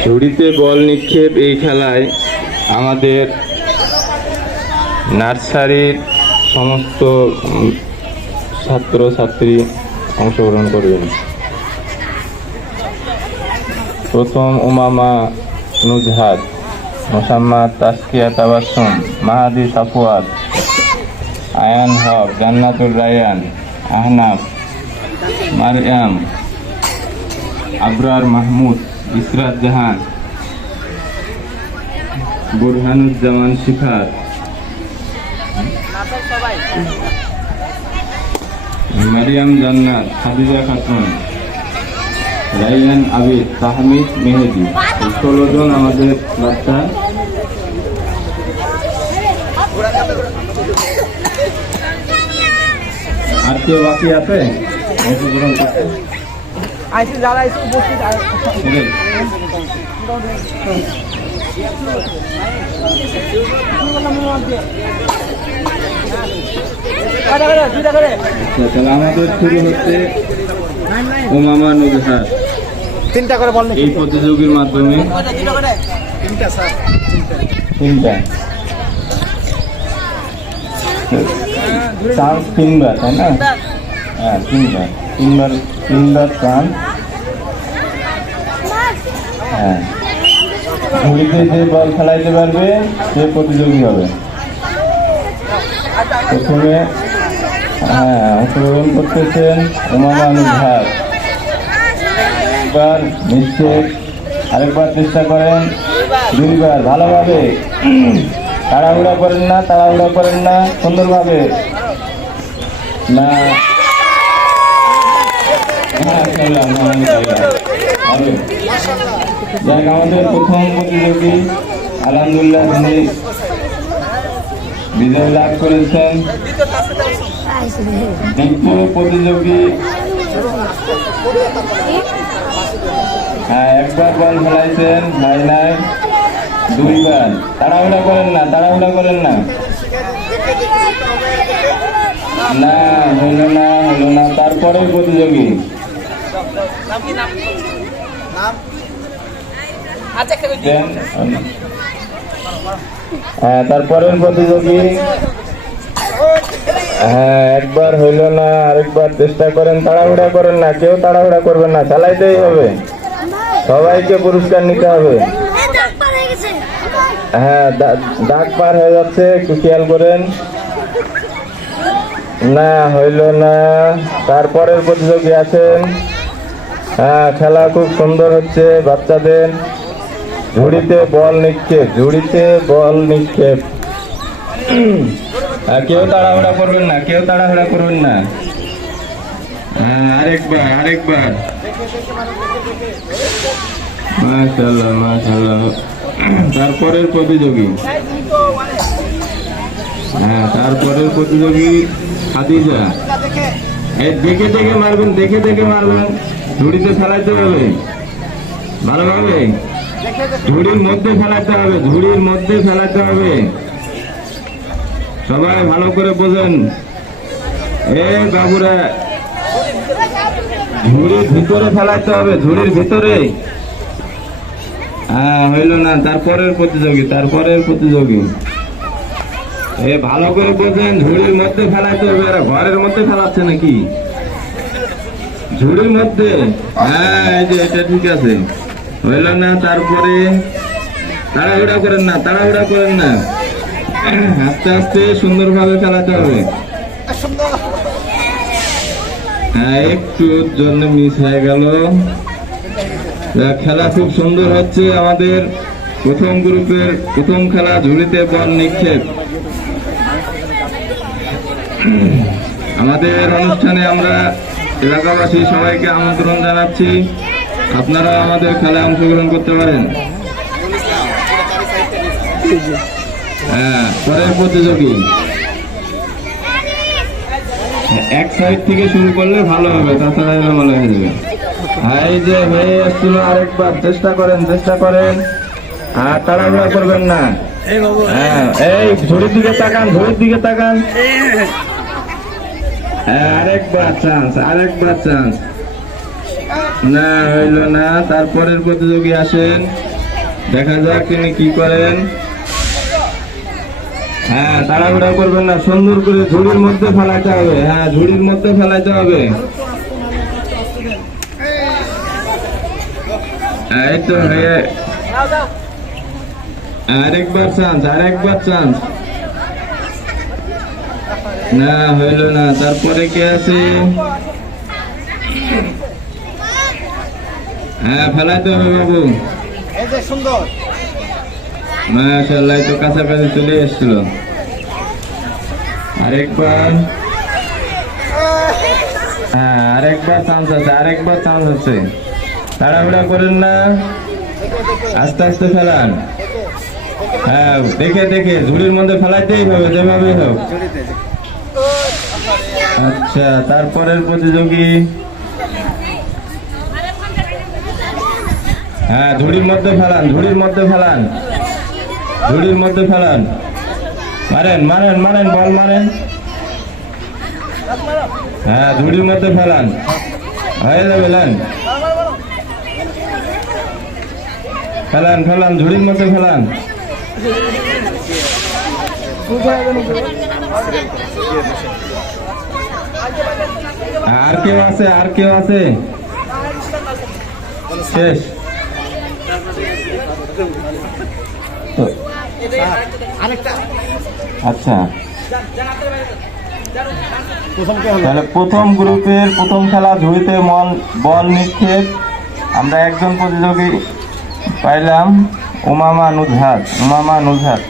ঝুড়িতে বল নিক্ষেপ এই খেলায় আমাদের নার্সারির সমস্ত ছাত্রছাত্রী অংশগ্রহণ করবেন। প্রথম উমামা নুজহাত, মোসাম্মদ তাসকিয়া তাবাসসুম, মাহাদি সাফওয়াত, আয়ান হক, জান্নাতুর রায়ান, আহনাফ, মারয়াম, আবরার মাহমুদ, ইসরাত জাহান, বুরহানুজ্জামান শিখাত, মারিয়াম জান্নাত, খাদিজা খাতুন, রাইয়ান আবিদ, তাহমিদ মেহেদি। 16 জন আমাদের বাচ্চা। আর কেউ বাকি আছে অংশগ্রহণ করতে? তাহলে আমাদের শুরু হচ্ছে উমামা নুজহাত। 3টা করে বল। এই প্রতিযোগীর মাধ্যমে 3টা স্যার, 3টা চান্স 3বার, তাই না? হ্যাঁ, 3বার চান্স। হ্যাঁ, ঝুড়িতে যে বল খেলাইতে পারবে সে প্রতিযোগী হবে। প্রথমে অংশগ্রহণ করতেছেন উমামা নুজহাত। একবার মিস্টেক, আরেকবার চেষ্টা করেন, 2বার ভালোভাবে। তাড়াহুড়া করেন না, সুন্দরভাবে। না, যাক, আমাদের প্রথম প্রতিযোগী আলহামদুলিল্লাহ তিনি বিজয় লাভ করেছেন। দ্বিতীয় প্রতিযোগী একবার বল খেলাইছেন, নাই 2বার। তাড়াহুড়া করেন না। না, হইল না। তারপরে প্রতিযোগী তারপরের প্রতিযোগী একবার হইল না, আরেকবার চেষ্টা করেন। তাড়াহুড়া করেন না, কেউ তাড়াহুড়া করবেন না, চালাইতেই হবে, সবাইকে পুরস্কার নিতে হবে। হ্যাঁ, দাগ পার হয়ে যাচ্ছে, একটু খেয়াল করেন। না, হইল না। তারপরের প্রতিযোগী আছেন। হ্যাঁ, খেলা খুব সুন্দর হচ্ছে বাচ্চাদের। ঝুড়িতে বল নিক্ষেপ। কেউ তাড়াহুড়া করবেন না। হ্যাঁ, আরেকবার। মাশাআল্লাহ। তারপরের প্রতিযোগী খাদিজা। দেখে মারবেন। ঝুড়িতে ফেলাইতে হবে ভালোভাবে, ঝুড়ির মধ্যে ফেলাইতে হবে। সবাই ভালো করে বোঝেন। বাবুরা, ঝুড়ির ভিতরে ফেলাইতে হবে, ঝুড়ির ভিতরে। হইল না। তারপরের প্রতিযোগী ভালো করে বোঝেন, ঝুড়ির মধ্যে ফেলাইতে হবে। এরা ঘরের মধ্যে ফেলাচ্ছে নাকি? ঝুড়ির মধ্যে। এই যে এটা ঠিক আছে, হইল না। তারপরে তাড়াহুড়া করেন না, আস্তে আস্তে সুন্দরভাবে ফেলাতে হবে। একটু জন্য মিস হয়ে গেল। খেলা খুব সুন্দর হচ্ছে আমাদের প্রথম গ্রুপের প্রথম খেলা, ঝুড়িতে বল নিক্ষেপ। আমাদের অনুষ্ঠানে আমরা এলাকাবাসী সবাইকে আমন্ত্রণ জানাচ্ছি, আপনারা আমাদের খেলায় অংশগ্রহণ করতে পারেন। পরের প্রতিযোগী এক সাইড থেকে শুরু করলে ভালো হবে, তাছাড়া এলোমেলো হয়ে যাবে। এই যে হয়ে আসছিল, আরেকবার চেষ্টা করেন। তাড়াহুড়া করবেন না। এই ঝুড়ির দিকে তাকান। আরেকবার চান্স। না হইল না, তারপরের প্রতিযোগী আসেন, দেখা যাক তিনি কি করেন। হ্যাঁ, তাড়াহুড়া করবেন না, সুন্দর করে ঝুড়ির মধ্যে ফেলাইতে হবে। হ্যাঁ, ঝুড়ির মধ্যে ফেলাইতে হবে। এই তো হয়ে আরেকবার চান্স, আরেকবার চান্স। না হইল না, তারপরে কে আছে? হ্যাঁ, ফেলাইতে হবে বাবু। এই যে সুন্দর। মাশাআল্লাহ, তো কাছাকাছি চলে এসেছিল। আরেকবার, হ্যাঁ আরেকবার চান্স আছে, আরেকবার চান্স আছে। তাড়াহুড়া করেন না, আস্তে আস্তে ফেলান। হ্যাঁ, দেখে দেখে ঝুড়ির মধ্যে ফেলাইতেই হবে, যেভাবে হোক। আচ্ছা, তারপরের প্রতিযোগী। হ্যাঁ, ঝুড়ির মধ্যে ফেলান, ঝুড়ির মধ্যে ফেলান, ঝুড়ির মধ্যে ফেলান। মারেন মারেন মারেন, বল মারেন। হ্যাঁ, ঝুড়ির মধ্যে ফেলান, হয়ে যাবে। ফেলান ফেলান, ঝুড়ির মধ্যে ফেলান। আর কেউ আছে? আর কেউ আছে? শেষ। তো, আরেকটা। আচ্ছা, প্রথম কে হলো? তাহলে প্রথম গ্রুপের প্রথম খেলা ঝুড়িতে বল নিক্ষেপ। আমরা একজন প্রতিযোগী পাইলাম, উমামা নুজহাত। উমামা নুজহাত।